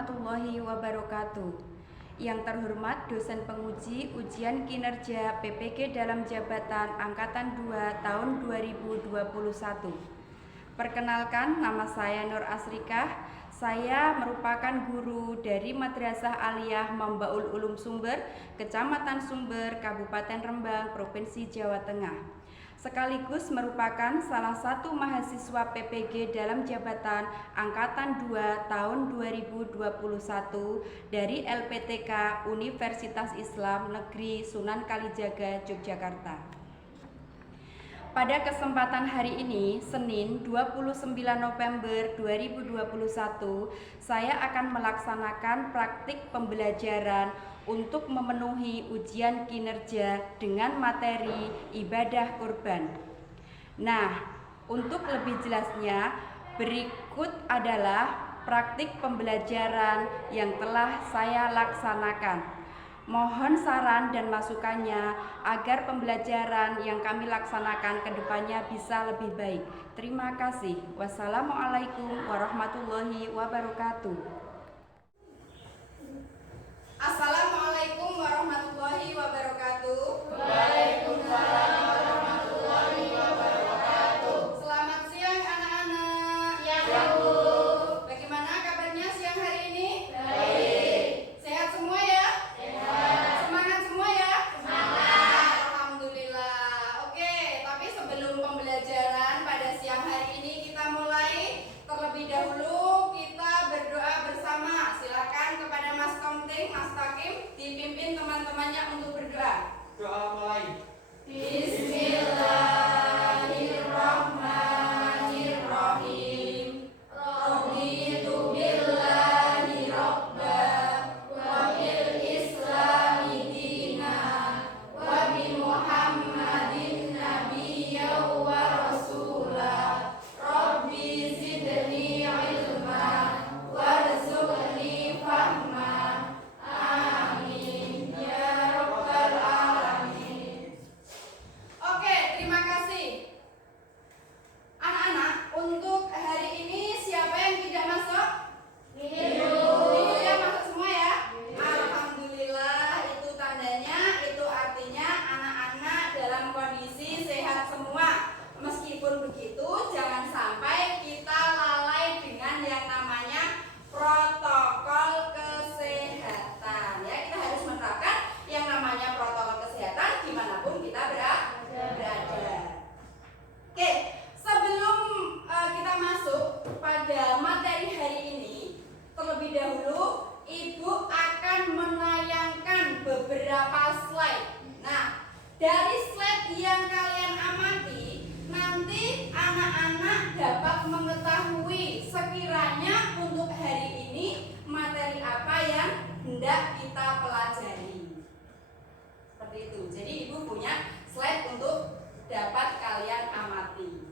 warahmatullahi wabarakatuh. Yang terhormat dosen penguji ujian kinerja PPG dalam jabatan Angkatan 2 tahun 2021. Perkenalkan, nama saya Nur Asrikah. Saya merupakan guru dari Madrasah Aliyah Mambaul Ulum Sumber, Kecamatan Sumber, Kabupaten Rembang, Provinsi Jawa Tengah. Sekaligus merupakan salah satu mahasiswa PPG dalam jabatan Angkatan 2 tahun 2021 dari LPTK Universitas Islam Negeri Sunan Kalijaga, Yogyakarta. Pada kesempatan hari ini, Senin 29 November 2021, saya akan melaksanakan praktik pembelajaran untuk memenuhi ujian kinerja dengan materi ibadah kurban. Nah, untuk lebih jelasnya, berikut adalah praktik pembelajaran yang telah saya laksanakan. Mohon saran dan masukannya agar pembelajaran yang kami laksanakan ke depannya bisa lebih baik. Terima kasih. Wassalamualaikum warahmatullahi wabarakatuh. Assalamualaikum warahmatullahi wabarakatuh. Waalaikumsalam warahmatullahi wabarakatuh. Selamat siang anak-anak. Siang, Bu. Bagaimana kabarnya siang hari ini? Baik. Sehat semua ya? Sehat. Semangat semua ya? Semangat. Alhamdulillah. Oke, tapi sebelum pembelajaran pada siang hari ini kita mulai, terlebih dahulu kita berdoa bersama. Silakan kepada Mas Komting, Mas Takim dipimpin teman-temannya untuk berdoa. Doa mulai. Bismillahirrahmanirrahim. Raditu billahi robba wa bil islami dina wa bi Muhammadin nabiyya wa rasula. Rabbi zidni ilma warzuqni fahma. Amin ya rabbal alamin. Oke, terima kasih. Anak-anak, untuk hari ini siapa yang tidak masuk? Ya, masuk semua ya? Alhamdulillah, itu tandanya, itu artinya anak-anak dalam kondisi sehat semua. Meskipun begitu, jangan sampai kita lalai dengan yang namanya protokol kesehatan. Ya, kita harus menerapkan yang namanya protokol kesehatan dimanapun kita berada. Oke, sebelum kita masuk pada materi hari ini, terlebih dahulu Ibu akan menayangkan beberapa slide. Nah, dari slide yang kalian amati, nanti anak-anak dapat mengetahui sekiranya untuk hari ini materi apa yang hendak kita pelajari. Seperti itu. Jadi Ibu punya slide untuk dapat kalian amati.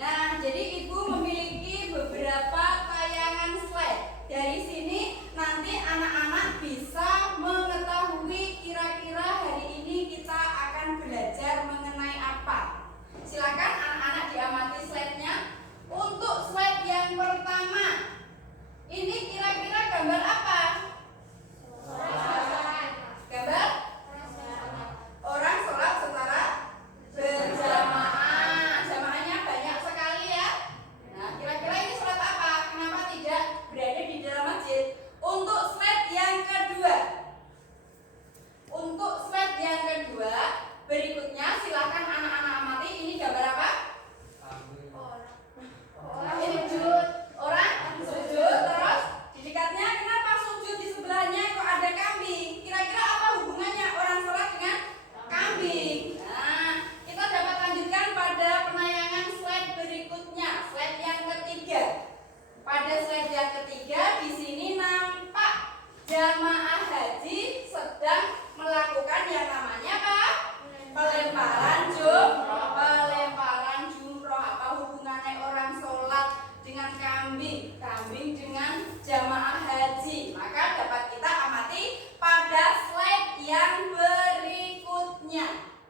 Nah, jadi Ibu memiliki beberapa tayangan slide. Dari sini nanti anak-anak bisa mengetahui kira-kira hari ini kita akan belajar mengenai apa. Silakan anak-anak diamati slide-nya. Untuk slide yang pertama, ini kira-kira gambar apa? Gambar orang sholat secara berjamaah. Jamaahnya banyak sekali ya. Nah, kira-kira ini sholat apa? Kenapa tidak berada di dalam masjid? Untuk slide yang kedua, berikutnya silakan anak-anak amati. Ini gambar apa? Ini orang sujud. Terus di dekatnya kenapa sujud di sebelahnya kok ada kambing? Kira-kira apa hubungannya orang sholat dengan kambing? Nah, kita dapat lanjutkan pada penayangan slide berikutnya, slide yang ketiga. Pada slide yang ketiga di sini nampak jamaah haji sedang melakukan yang namanya apa? Pelemparan jumroh. Pelemparan jumroh. Apa hubungannya orang sholat dengan kambing? Kambing dengan jamaah haji. Maka dapat kita amati pada slide yang berikutnya.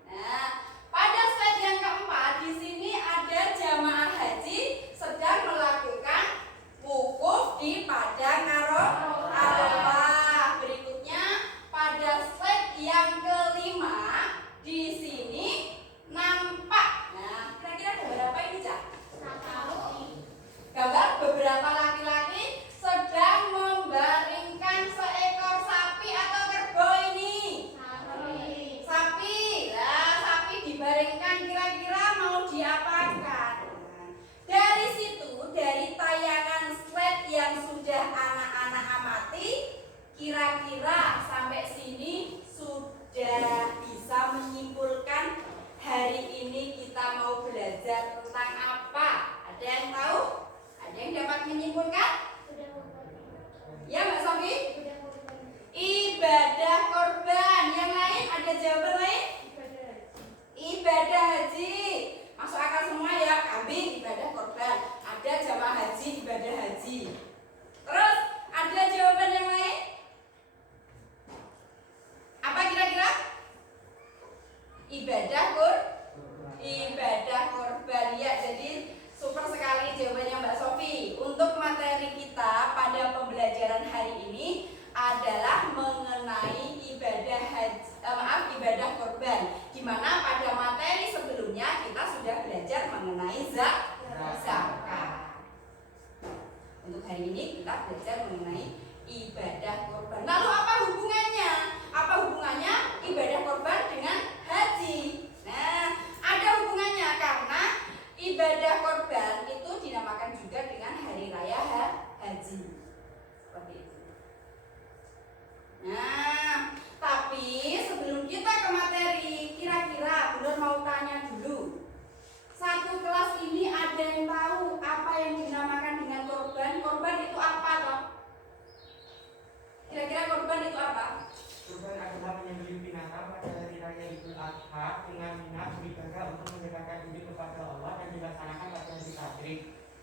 Nah, pada slide yang keempat di sini ada jamaah haji sedang melakukan wukuf ibadah korban. Yang lain ada jawaban lain? Ibadah haji. Masuk akal semua ya, kambing ibadah korban. Ada jamaah haji ibadah haji. Terus ada jawaban yang lain? Apa kira-kira? Ibadah korban ya. Jadi super sekali jawabannya Mbak Sofi. Untuk materi kita pada pembelajaran hari ini adalah mengenai ibadah korban. Di mana pada materi sebelumnya kita sudah belajar mengenai zakat. Untuk hari ini kita belajar mengenai ibadah korban. Lalu apa hubungannya? Apa hubungannya ibadah korban dengan haji? Nah, ada hubungannya karena ibadah korban itu dinamakan juga dengan hari raya haji. Seperti itu. Nah, tapi sebelum kita ke materi, kira-kira Bunda mau tanya dulu. Satu kelas ini ada yang tahu apa yang dinamakan dengan korban? Korban itu apa toh? Kira-kira korban itu apa? Korban adalah menyembelih binatang pada hari raya Idul Adha dengan niat beribadah untuk mendekatkan diri kepada Allah dan dilaksanakan pada hari Tasyrik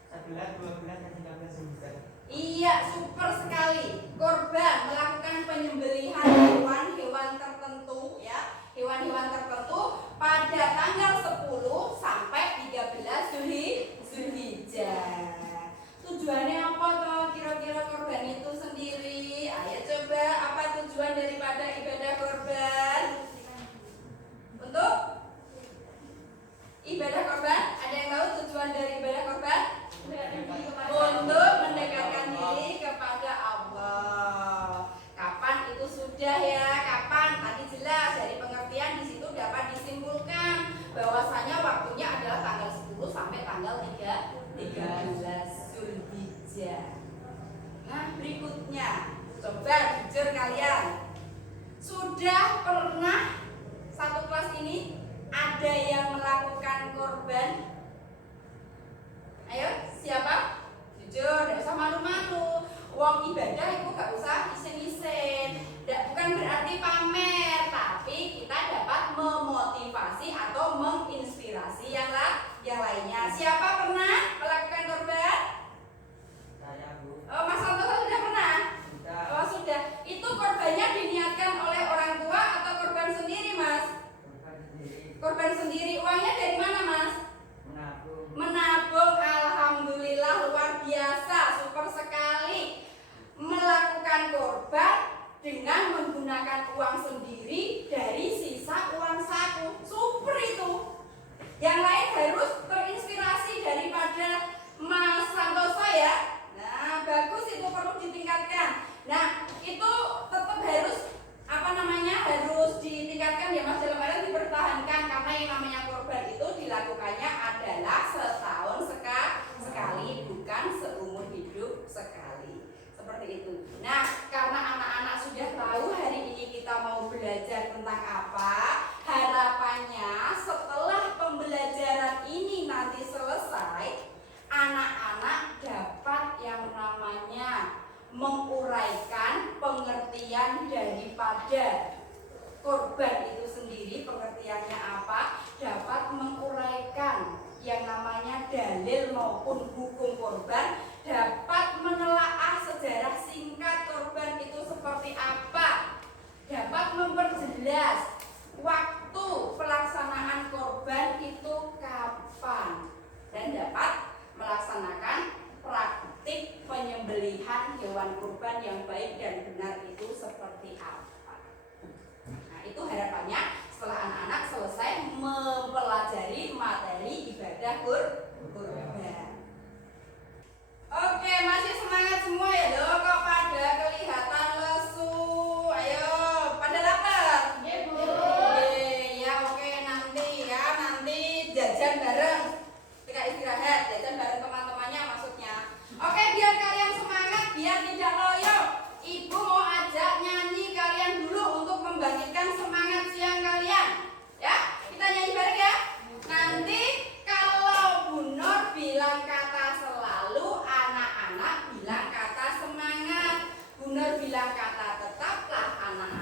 11, 12, dan 13 Zulhijjah. Iya, super sekali. Korban melakukan penyembelihan hewan-hewan tertentu ya, hewan-hewan tertentu pada tanggal 10 sampai 13 Zulhijjah. Tujuannya apa toh kira-kira korban itu sendiri? Ayo coba, apa tujuan daripada ibadah korban? Untuk ibadah korban, ada yang tahu tujuan dari ibadah korban? Untuk mendekatkan diri kepada Allah. Kapan itu sudah ya? Kapan? Tadi jelas dari pengertian di situ dapat disimpulkan bahwasanya waktunya adalah tanggal 10 sampai tanggal 13 Zulhijjah. Nah, berikutnya coba jujur kalian. Sudah pernah satu kelas ini ada yang melakukan korban? Ayo, siapa? Jujur, tidak usah malu-malu. Uang ibadah itu gak usah isin-isin. Bukan berarti pamer, tapi kita dapat memotivasi atau menginspirasi yang lainnya. Siapa pernah melakukan korban? Saya, Bu. Oh, Mas Santoso sudah pernah? Sudah. Oh, sudah. Itu korbannya diniatkan oleh orang tua atau korban sendiri, Mas? Korban sendiri. Korban sendiri. Uangnya dari mana, Mas? Menabung. Menabung. Alhamdulillah, luar biasa, super sekali. Melakukan korban dengan menggunakan uang sendiri dari sisa uang saku. Super itu. Yang lain harus terinspirasi daripada Mas Santoso ya. Nah, bagus, itu perlu ditingkatkan. Nah, itu tetap harus harus ditingkatkan ya Mas, dalam artian dipertahankan, karena yang namanya korban itu dilakukannya adalah setahun sekali, bukan seumur hidup sekali. Seperti itu. Nah, karena anak-anak sudah tahu hari ini kita mau belajar tentang apa, harapannya setelah pembelajaran ini nanti selesai, anak-anak dapat yang namanya menguraikan pengertian daripada korban itu sendiri. Pengertiannya apa? Dapat menguraikan yang namanya dalil maupun hukum korban, dapat menelaah sejarah singkat korban itu seperti apa, dapat memperjelas waktu pelaksanaan korban itu kapan, dan dapat melaksanakan praktik penyembelihan hewan kurban yang baik dan benar itu seperti apa. Nah, itu harapannya setelah anak-anak selesai mempelajari materi ibadah kurban. Oke, masih semangat semua ya loh, kok pada kelihatan lesu. Ayo, pada lapar? Iya, Bu. Ya, oke, nanti jajan bareng. Ketika istirahat, jajan bareng teman-temannya maksudnya. Oke, biar kalian semangat, biar tidak loyo, Ibu mau ajak nyanyi kalian dulu untuk membangkitkan semangat siang kalian. Ya, kita nyanyi bareng ya. Nanti kalau Bu Nur bilang kata selalu, anak-anak bilang kata semangat. Bu Nur bilang kata tetaplah, anak-anak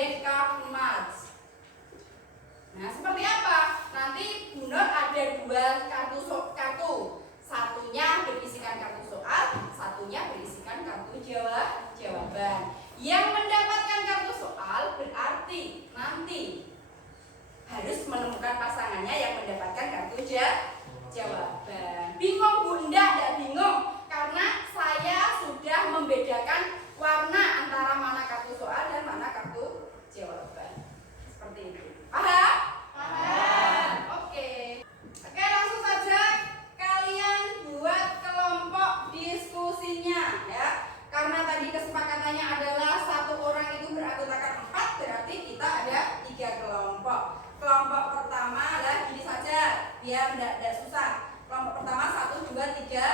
Dekafmats. Nah, seperti apa? Nanti Bu Nur ada 2 kartu. Satunya berisikan kartu soal, satunya berisikan kartu jawaban. Yang mendapatkan kartu soal berarti nanti harus menemukan pasangannya yang mendapatkan kartu jawaban. Bingung Bunda? Tidak bingung, karena saya sudah membedakan warna antara mana kartu soal dan mana kartu jawaban. Seperti itu. Paham? Paham. Oke, langsung saja kalian buat kelompok diskusinya ya. Karena tadi kesepakatannya adalah 1 orang itu beranggotakan 4, berarti kita ada 3 kelompok. Kelompok pertama adalah gini saja, biar tidak susah. Kelompok pertama 1, 2, 3,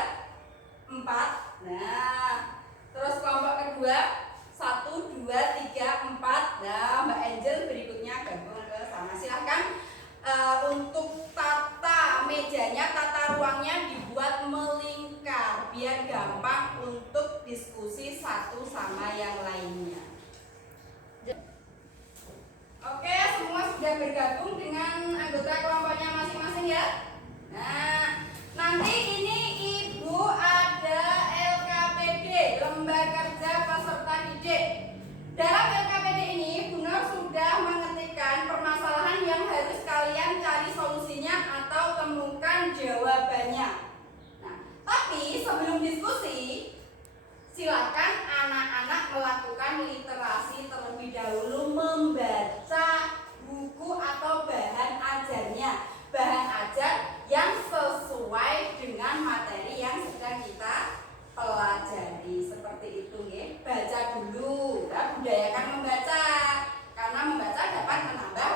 4. Nah, terus kelompok kedua 1, 2, 3, 4. Nah, Mbak Angel berikutnya gabung ke sana. Silahkan untuk tata mejanya, tata ruangnya dibuat melingkar biar gampang untuk diskusi satu sama yang lainnya. Oke, semua sudah bergabung dengan anggota kelompoknya masing-masing ya. Nah, nanti ini Ibu ada LKPD, Lembaga Kerja Peserta Didik. Dalam LKPD ini Bu Nur sudah mengetikkan permasalahan yang harus kalian cari solusinya atau temukan jawabannya. Nah, tapi sebelum diskusi, silakan anak-anak melakukan literasi terlebih dahulu, membaca buku atau bahan ajarnya. Bahan ajar yang sesuai dengan materi yang sedang kita pelajari. Seperti itu ya. Baca dulu, dan budayakan membaca. Karena membaca dapat menambah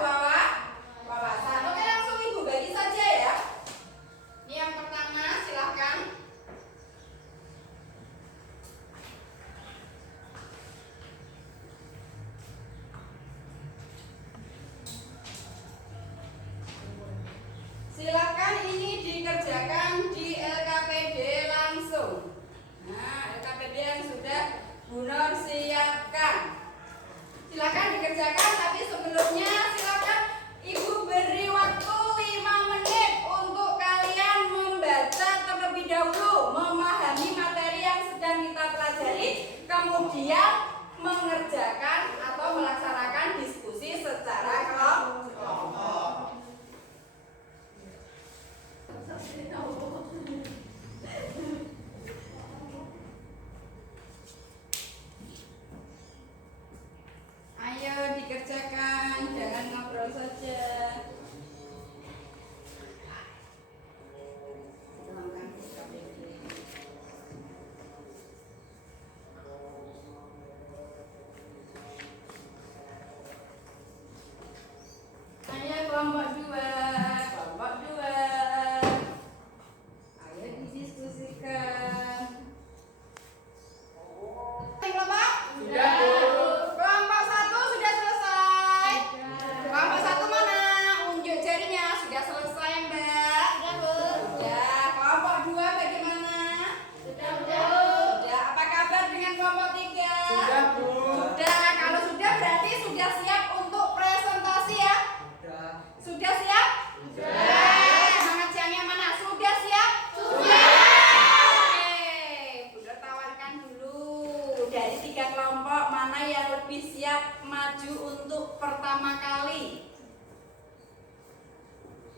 wawasan. Oke, langsung Ibu bagi saja ya. Ini yang pertama, silahkan. Silakan ini dikerjakan di LKPD langsung. Nah, LKPD yang sudah Bu Nur siapkan. Silakan dikerjakan, tapi sebelumnya silakan Ibu beri waktu 5 menit untuk kalian membaca terlebih dahulu, memahami materi yang sedang kita pelajari, kemudian mengerjakan atau melaksanakan diskusi secara kelompok. Ayo dikerjakan, jangan ngobrol saja. Ayo kelompok 2, kelompok 2. Ayo didiskusikan. Kelompok? Sudah, Bu. Kelompok 1 sudah selesai. Kelompok 1 mana? Unjuk jarinya. Sudah selesai, Mbak? Sudah, Bu. Sudah. Kelompok 2 bagaimana? Sudah, Bu. Sudah. Apa kabar dengan kelompok 3? Sudah, Bu. Sudah. Kalau sudah berarti sudah siap untuk presentasi ya? Sudah siap? Sudah. Semangat siangnya mana? Sudah siap? Sudah. Oke, Bunda tawarkan dulu dari 3 kelompok mana yang lebih siap maju untuk pertama kali?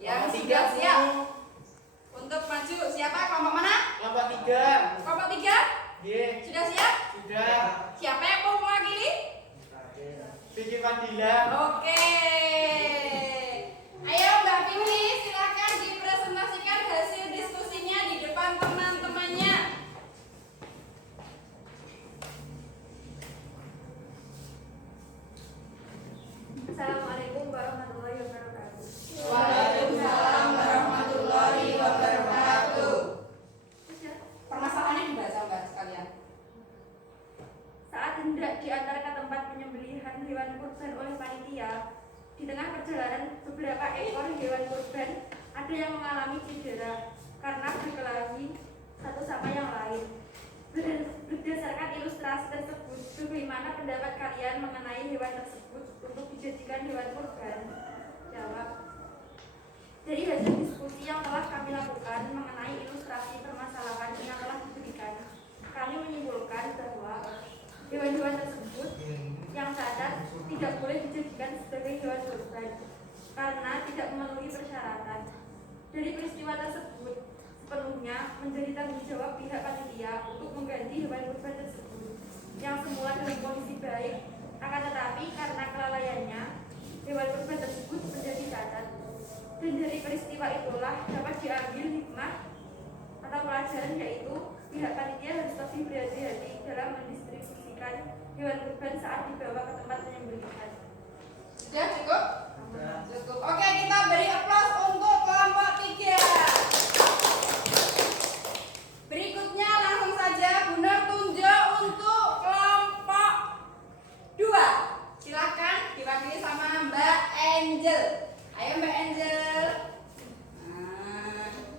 Yang sudah siap untuk maju siapa? Kelompok mana? Kelompok 3. Kelompok 3? Ye. Sudah siap? Sudah. Siapa yang mau mewakili? Vicky Fadila. Oke. Ayo Mbak Piwi, silakan dipresentasikan hasil diskusinya di depan teman-temannya. Assalamualaikum warahmatullahi wabarakatuh. Waalaikumsalam warahmatullahi wabarakatuh. Permasalahannya dibaca Mbak sekalian. Saat hendak diantar ke tempat penyembelihan hewan kurban oleh panitia, di tengah perjalanan beberapa ekor hewan kurban ada yang mengalami cedera karena berkelahi satu sama yang lain. Berdasarkan ilustrasi tersebut, bagaimana pendapat kalian mengenai hewan tersebut dijadikan sebagai hewan kurban karena tidak memenuhi persyaratan. Dari peristiwa tersebut sepenuhnya menjadi tanggung jawab pihak panitia untuk mengganti hewan kurban tersebut yang semula dalam kondisi baik, akan tetapi karena kelalaiannya hewan kurban tersebut menjadi cacat. Dan dari peristiwa itulah dapat diambil hikmah atau pelajaran, yaitu pihak panitia harus lebih berhati-hati dalam mendistribusikan hewan kurban saat dibawa ke tempat penyembelihan. Sudah cukup? Cukup. Oke, kita beri aplaus untuk kelompok 3. Berikutnya langsung saja Bunda tunjuk untuk kelompok 2. Silakan diwakili sama Mbak Angel. Ayo Mbak Angel.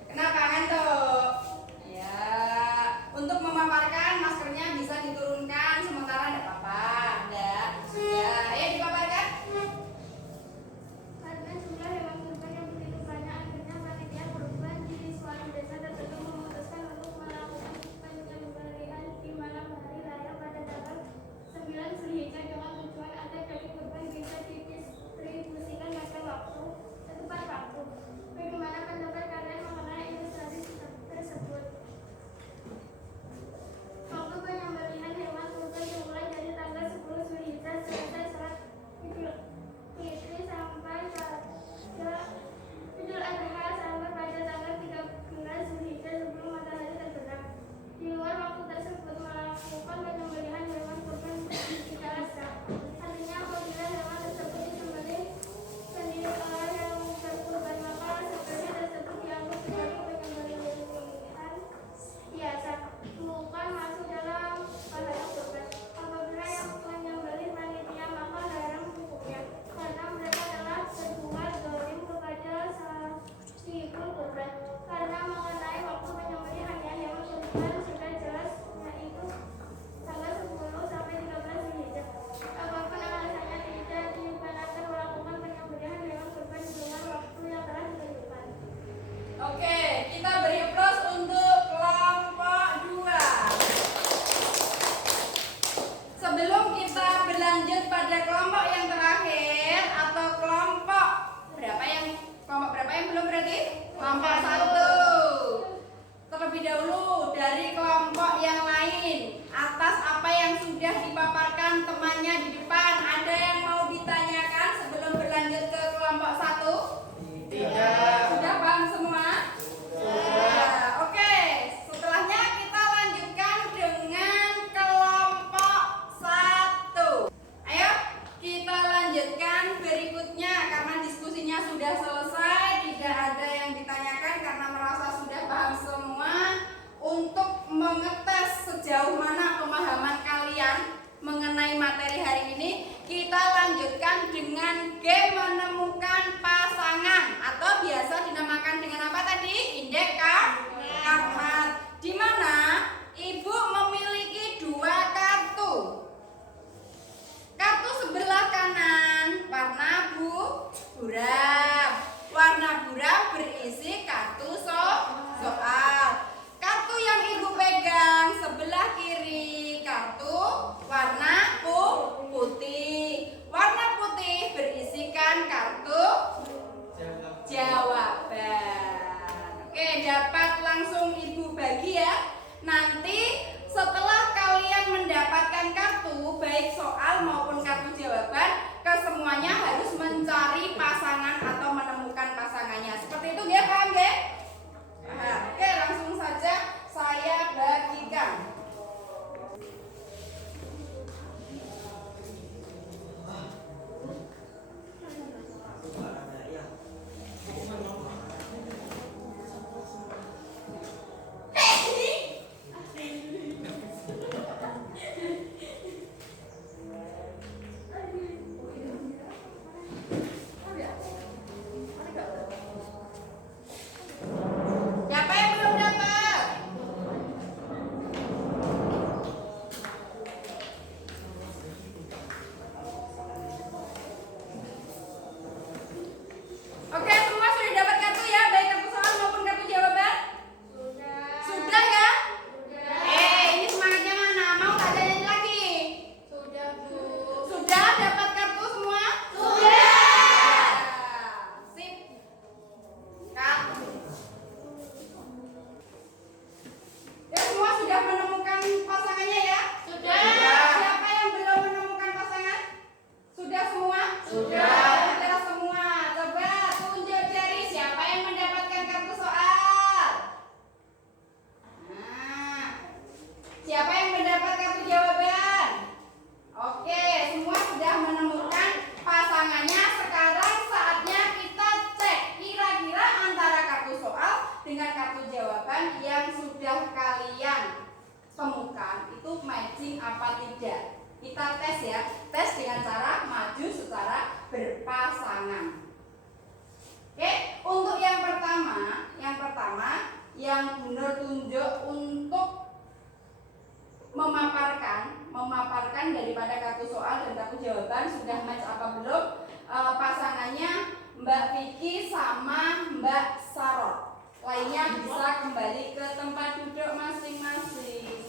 Kenapa ngantuk? Ya, untuk memaparkan maskernya bisa diturunkan sementara, enggak apa-apa. Enggak. Ya, ayo dipaparkan. Karena jumlah hewan kurban yang begitu banyak, akhirnya panitia kurban di suatu desa tertentu memutuskan untuk melakukan penyembelihan di malam hari raya pada tanggal 9 Zulhijjah dengan tujuan agar daging kurban bisa didistribusikan pada waktu tepat waktu. Bagaimana pendapat kalian mengenai ilustrasi tersebut? Waktu penyembelihan hewan kurban dimulai dari tanggal 10 Zulhijjah selesai salat Fitri sampai Idul Adha sampai pada tanggal 13 Zulhijjah sebelum matahari terbenam. Di luar waktu tersebut melakukan penyembelihan hewan kurban tidaklah sah. Artinya apabila hewan tersebut disembelih sendiri oleh yang berkurban, maka sebenarnya tersebut dianggap sebagai penyembelihan biasa, bukan masuk dalam pahala kurban. Apabila yang menyembelih panitia, maka haram hukumnya, karena mereka telah berbuat zalim kepada sahibul kurban. Karena mengenai waktu penyembelihannya hewan kurban sudah jelas, yaitu tanggal 10 sampai 13 Zulhijjah. Apapun alasannya tidak dibenarkan melakukan penyembelihan hewan kurban di luar waktu yang telah ditentukan. Oke, kita beri aplaus untuk kelompok 2. Sebelum kita berlanjut pada kelompok yang terakhir atau kelompok berapa yang belum berarti? Kelompok 1. Terlebih dahulu dari kelompok yang lain, atas apa yang sudah dipaparkan temannya di depan, ada yang mau ditanyakan sebelum berlanjut ke kelompok 1? Tidak. Sudah paham semua? Ya, oke. Setelahnya kita lanjutkan dengan kelompok 1. Ayo, kita lanjutkan berikutnya karena diskusinya sudah selesai, tidak ada yang ditanyakan karena merasa sudah paham semua. Untuk mengetes sejauh mana pemahaman kalian mengenai materi hari ini, kita lanjutkan dengan game menemukan pasangan atau biasa dinamakan dengan apa tadi? Indeks karmat. Di mana Ibu memiliki 2 kartu. Kartu sebelah kanan warna buram. Warna buram berisi kartu soal. Kartu yang Ibu pegang sebelah kiri kartu warna putih. Warna putih berisikan kartu jawaban. Sudah semua. Coba tunjuk jari siapa yang mendapatkan kartu soal. Nah, siapa yang mendapat kartu jawaban? Oke, semua sudah menemukan pasangannya. Sekarang saatnya kita cek kira-kira antara kartu soal dengan kartu jawaban yang sudah kalian temukan itu matching apa tidak. Kita tes ya, tes dengan cara maju secara berpasangan. Oke, untuk yang pertama yang benar tunjuk untuk memaparkan daripada kartu soal dan kartu jawaban sudah match apa belum. Pasangannya Mbak Vicky sama Mbak Sarot. Lainnya bisa kembali ke tempat duduk masing-masing.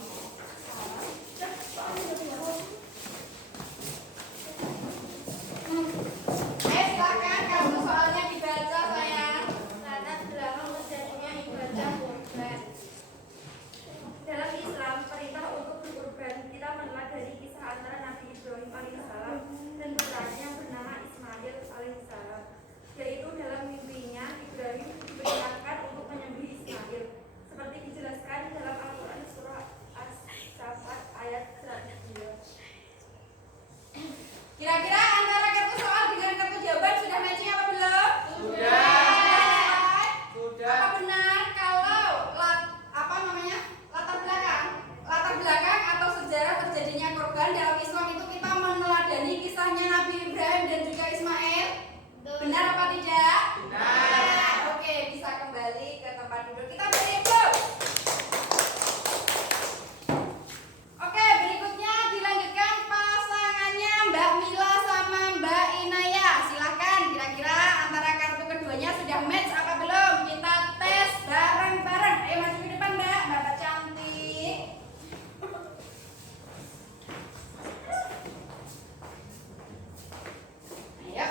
Silakan kartu soalnya dibaca sayang. Latar belakang terjadinya ibadah kurban. Dalam Islam, perintah untuk berkurban kita mengenal dari kisah antara Nabi Ibrahim alaihissalam dan putranya bernama Ismail alaihissalam. Yaitu dalam mimpinya Ibrahim diperintahkan untuk menyembelih Ismail, seperti dijelaskan dalam Al-Quran surah As-Saffat ayat 102. Kira-kira antara kartu soal dengan kartu jawaban sudah matching apa belum? Sudah. Apa benar kalau latar belakang atau sejarah terjadinya korban dalam Islam itu kita meneladani kisahnya Nabi Ibrahim dan juga Ismail? Benar apa tidak? Benar. Oke, bisa kembali ke tempat duduk. Kita beri aplaus. Oke, berikutnya dilanjutkan pasangannya Mbak Mila sama Mbak Inaya. Silahkan, kira-kira antara kartu keduanya sudah match apa belum? Kita tes bareng-bareng. Ayo maju ke depan Mbak, Mbak cantik. Ayo,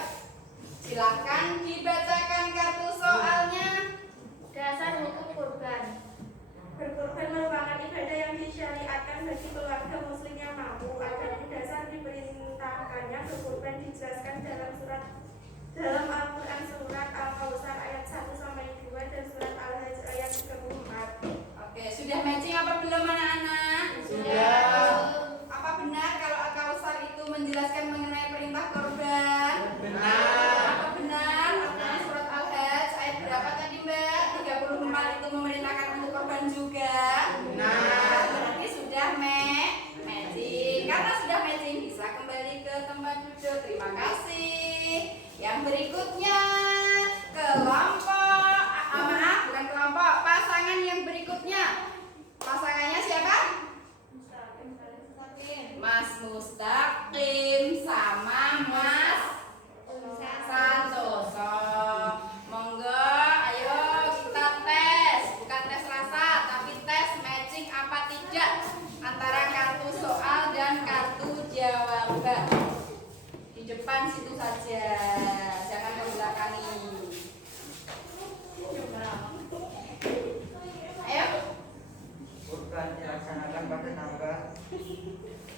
silahkan dibacakan kartu soalnya. Dasar hukum kurban. Berkurban merupakan ibadah yang disyariatkan bagi keluarga muslim yang mampu. Adapun dasar diperintahkannya berkurban dijelaskan dalam Al-Quran surat Al-Kautsar ayat 1 sampai 2 dan surat Al-Hajj ayat 34. Oke, sudah matching apa belum anak-anak? Sudah. Apa benar kalau Al-Kautsar itu menjelaskan mengenai perintah korban? Benar. Apa benar? Artinya surat Al-Hajj ayat berapa tadi Mbak? 34 itu memerintahkan untuk korban juga? Benar. Berarti sudah matching. Karena sudah matching bisa kembali ke tempat duduk. Terima kasih. Yang berikutnya bukan kelompok, pasangan yang berikutnya. Pasangannya siapa? Mas Mustaqim sama Mas Santoso. Monggo, ayo kita tes. Bukan tes rasa, tapi tes matching apa tidak antara kartu soal dan kartu jawaban. Di depan situ saja, jangan membelakangi. Ayo. Kurban dilaksanakan pada tanggal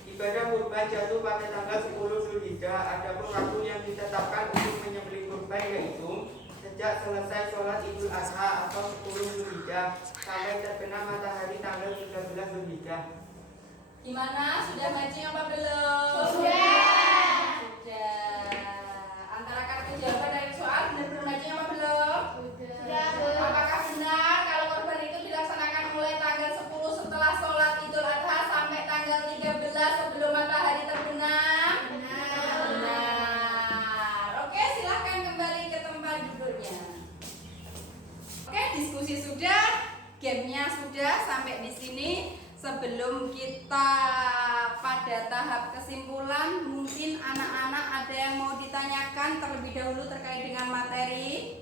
ibadah kurban jatuh pada tanggal 10 Zulhijjah. Adapun waktu yang ditetapkan untuk menyembelih kurban yaitu sejak selesai sholat Idul Adha atau 10 Zulhijjah sampai terbenam matahari tanggal 13 Zulhijjah. Gimana? Sudah matching apa belum? Sudah. Antara kartu jawaban dari soal benar-benar matching apa belum? Sudah. Apakah benar kalau korban itu dilaksanakan mulai tanggal 10 setelah sholat Idul Adha sampai tanggal 13 sebelum matahari terbenam? Benar. Oke, silahkan kembali ke tempat duduknya. Oke, diskusi sudah, gamenya sudah sampai di sini. Sebelum kita pada tahap kesimpulan, mungkin anak-anak ada yang mau ditanyakan terlebih dahulu terkait dengan materi?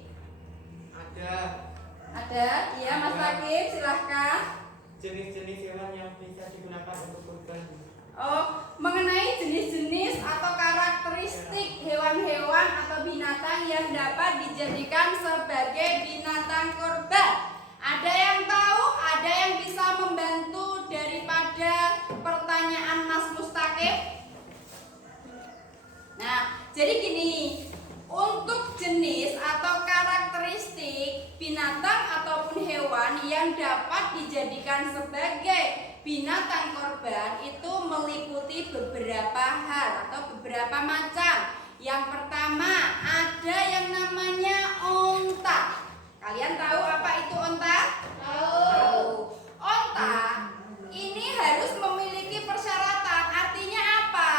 Ada? Iya, Mas Hakim, silahkan. Jenis-jenis hewan yang bisa digunakan untuk kurban. Oh, mengenai jenis-jenis atau karakteristik hewan-hewan atau binatang yang dapat dijadikan sebagai binatang kurban. Ada yang tahu? Ada yang bisa membantu daripada pertanyaan Mas Mustaqim? Nah, Jadi gini, untuk jenis atau karakteristik binatang ataupun hewan yang dapat dijadikan sebagai binatang korban itu meliputi beberapa hal atau beberapa macam. Yang pertama, ada yang namanya onta. Kalian tahu apa itu onta? Tahu. Onta ini harus memiliki persyaratan. Artinya apa?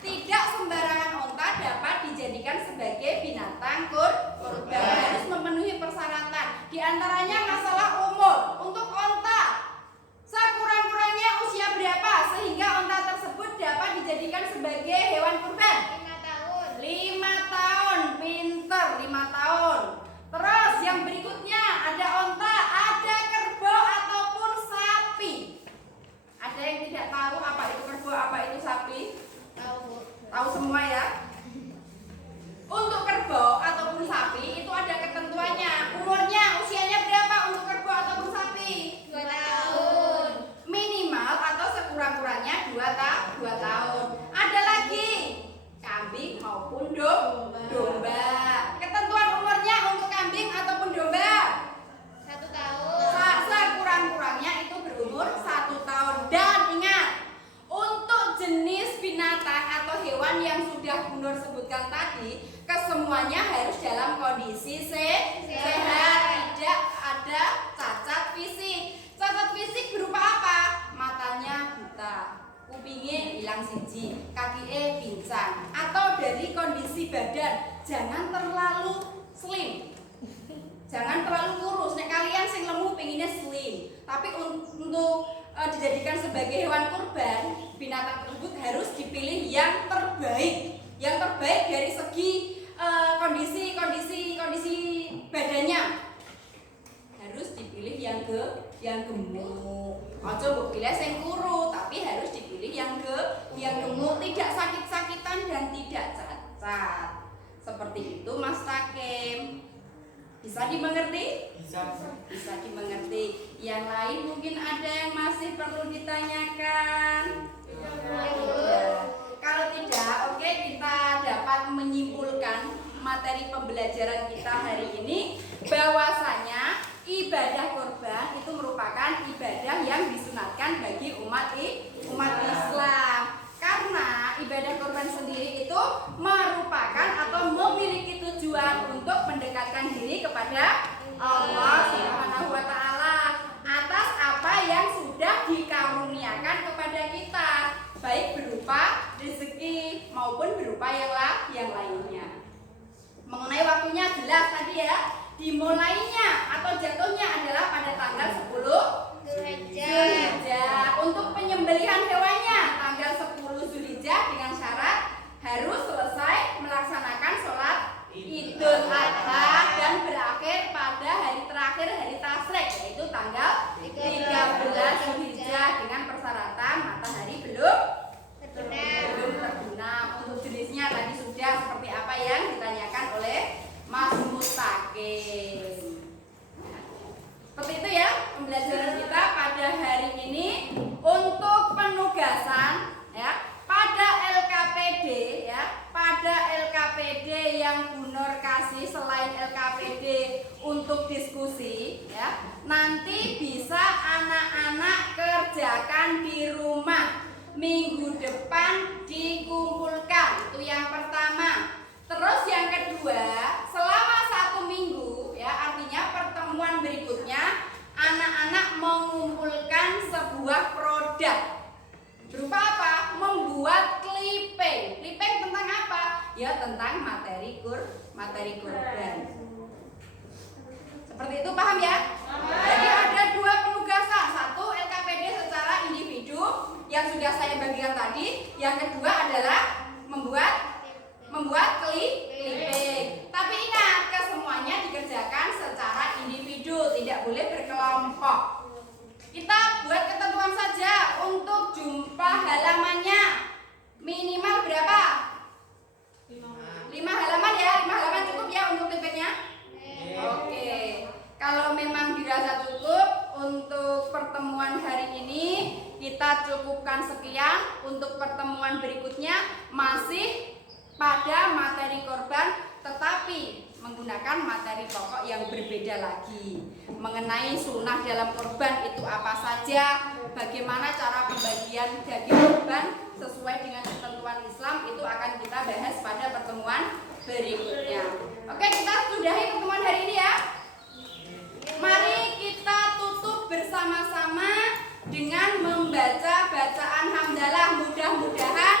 Tidak sembarangan onta dapat dijadikan sebagai binatang kurban. Harus memenuhi persyaratan. Di antaranya masalah umur. Untuk onta, sekurang-kurangnya usia berapa sehingga onta tersebut dapat dijadikan sebagai hewan kurban? 5 tahun. Pinter, 5 tahun. Terus yang berikutnya ada onta, ada kerbau ataupun sapi. Ada yang tidak tahu apa itu kerbau, apa itu sapi? Tahu semua ya? Untuk kerbau ataupun sapi itu ada ketentuannya. Umurnya, usianya berapa untuk kerbau ataupun sapi? 2 tahun. Minimal atau sekurang-kurangnya 2 tahun. Ada lagi kambing maupun domba. Ketentuan umurnya untuk kambing ataupun domba 1 tahun. sekurang-kurangnya itu berumur 1 tahun. Dan ingat, untuk jenis binatang atau hewan yang sudah Bu Nur sebutkan tadi, kesemuanya harus dalam kondisi sehat, tidak ada cacat fisik. Cacat fisik berupa apa? Matanya buta, kupingnya hilang siji, kakinya pincang, atau dari kondisi badan jangan terlalu slim, jangan terlalu kurus. Nek kalian sing lemu pengennya slim, tapi untuk dijadikan sebagai hewan kurban, binatang tersebut harus dipilih yang terbaik dari segi kondisi badannya. Harus dipilih yang gemuk. Ojo mbok pilih sing kuru, tapi harus dipilih yang gemuk, tidak sakit-sakitan dan tidak cacat. Seperti itu Mas Takim. Bisa dimengerti? Bisa dimengerti. Yang lain mungkin ada yang masih perlu ditanyakan? Kalau tidak, oke, kita dapat menyimpulkan materi pembelajaran kita hari ini bahwasanya ibadah kurban itu merupakan ibadah yang disunatkan bagi umat Islam. Karena ibadah kurban sendiri itu merupakan atau memiliki tujuan untuk mendekatkan diri kepada Allah Subhanahu wa Ta'ala atas apa yang sudah dikaruniakan kepada kita, baik berupa rezeki maupun berupa yang lainnya. Mengenai waktunya jelas tadi ya, dimulainya atau jatuhnya adalah pada tanggal 10 Zulhijjah. Untuk penyembelihan hewannya tanggal 10 Zulhijjah dengan syarat harus selesai melaksanakan sholat Idul Adha dan berakhir pada hari terakhir hari Tasyrik, yaitu tanggal 13 Zulhijjah dengan persyaratan matahari belum terbenam. Untuk jenisnya tadi sudah seperti apa yang ditanyakan oleh Mas Mustaqim. Seperti itu ya pembelajaran kita pada hari ini. Untuk penugasan ya pada LKPD yang Bu Nur kasih selain LKPD untuk diskusi ya, nanti bisa anak-anak kerjakan di rumah. Minggu depan dikumpulkan, itu yang pertama. Terus yang kedua, selama 1 minggu ya, artinya pertemuan berikutnya anak-anak mengumpulkan sebuah produk. Berupa apa? Membuat clipping. Clipping tentang apa? Ya tentang materi kurban. Seperti itu, paham ya? Jadi ada 2 penugasan. 1 LKPD secara individu yang sudah saya bagikan tadi. Yang kedua adalah membuat clipping. Tapi ingat, kesemuanya dikerjakan secara individu, tidak boleh berkelompok. Kita buat ketentuan saja untuk jumlah halamannya minimal berapa? 5 halaman ya, 5 halaman cukup ya untuk clippingnya? Oke. Kalau memang dirasa cukup untuk pertemuan hari ini, kita cukupkan sekian. Untuk pertemuan berikutnya masih pada materi menanyakan materi pokok yang berbeda lagi mengenai sunnah dalam kurban itu apa saja, bagaimana cara pembagian daging kurban sesuai dengan ketentuan Islam, itu akan kita bahas pada pertemuan berikutnya. Oke, kita sudahi pertemuan hari ini ya. Mari kita tutup bersama-sama dengan membaca bacaan hamdalah. Mudah-mudahan